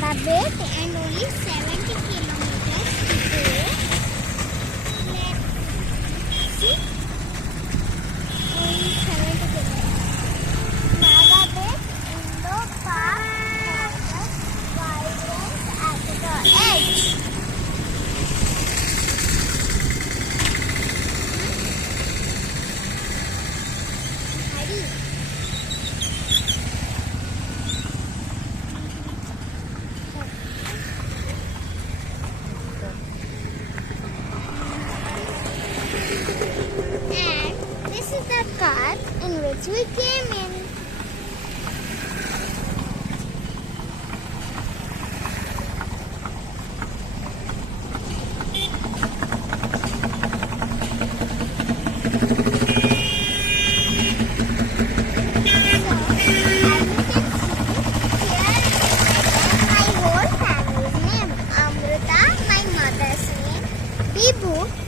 NADABET and only 70 kilometers to go. Let's see. Only 70 kilometers. NADABET Indo-Pak forest vibrant at the edge. The car in which we came in.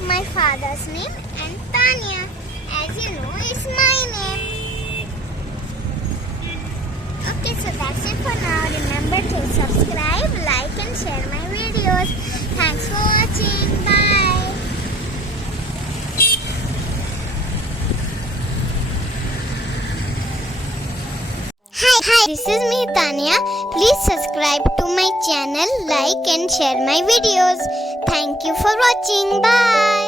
My father's name, and Tanya. As you know, it's my name. Okay, so that's it for now. Remember to subscribe, like and share my videos. Thanks for watching. Bye. Hi, this is me Tanya. Please subscribe to my channel, like and share my videos. Thank you for watching. Bye.